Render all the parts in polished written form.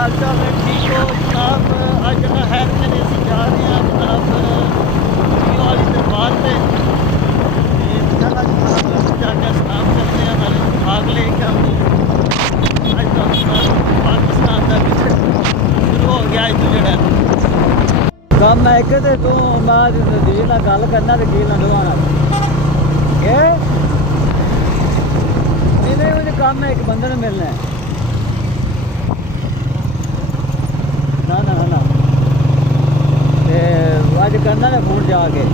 हाल चाल है? ठीक हो जनाब? अज जगह है मेरे असीं जा रहे हैं जनाब जीओ वाली दरबार से जगह जनाब जाके सलाम करते हैं नाले भाग लेके आते अज तो पाकिस्तान का विजिट शुरू हो गया अज तो जड़ा ਕੰਮ ਹੈ ਇੱਕ ਤੇ ਤੂੰ ਮੈਂ ਜੀ ਨਾਲ ਗੱਲ ਕਰਨਾ ਤੇ ਕੀ ਨਾ ਲਵਾਣਾ ਇਹ ਇਹਦੇ ਵਿੱਚ ਕੰਮ ਹੈ ਇੱਕ ਬੰਦੇ ਨੂੰ ਮਿਲਣਾ ਹੈ ਨਾ ਤੇ ਅੱਜ ਕਰਨਾ ਨੇ ਫੋਨ ਜਾ ਕੇ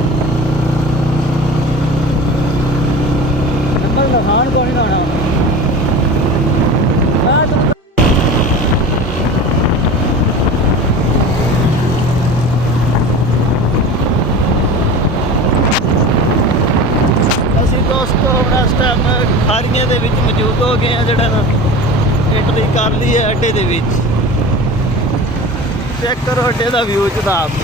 ਨੰਬਰ ਲਖਾਣ ਕੋਈ ਨਾ ਹੋਣਾ ਮੈਂ ਤੂੰ दोस्तों हम इस टाइम खारियां दे विच मौजूद हो गए हैं जड़ा ना एंट्री कर ली है अड्डे दे विच चेक करो अड्डे दा व्यू जनाब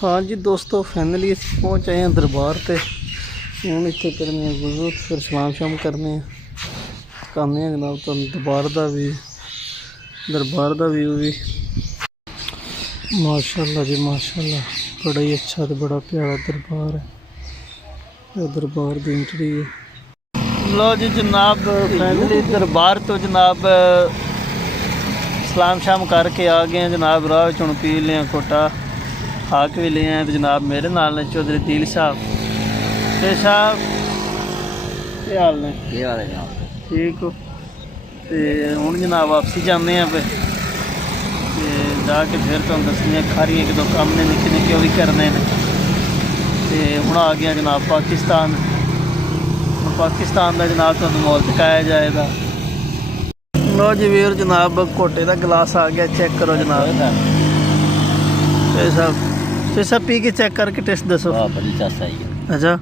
हाँ जी दोस्तों फाइनली पहुँच आए हैं दरबार पे हूँ इतने करने गुजर फिर सलाम शाम करने करने जनाब तो दरबार का व्यू भी माशाल्लाह जी माशाल्लाह बड़ा ही अच्छा तो बड़ा प्यारा दरबार है दरबार की एंट्री है लो जी जनाब फाइनली दरबार तो जनाब सलाम शाम करके आ गए हैं जनाब राह चुन पी लिया कोटा खाक भी लिए हैं तो जनाब मेरे नाल ने चौधरी दिल साहब साहब क्या हाल ने ठीक हो तो हूँ जनाब वापसी जाने पे जाके फिर तुम दसने खारियां एक दो काम ने निक्के निक्के वो भी करने ने तो हूँ आ गया जनाब पाकिस्तान का जनाब तुम माहौल दिखाया जाएगा लो जी वीर जनाब घोटे का गिलास आ गया चेक करो जनाब सब पी के चेक करके टेस्ट दसो बड़ी चास आई है अच्छा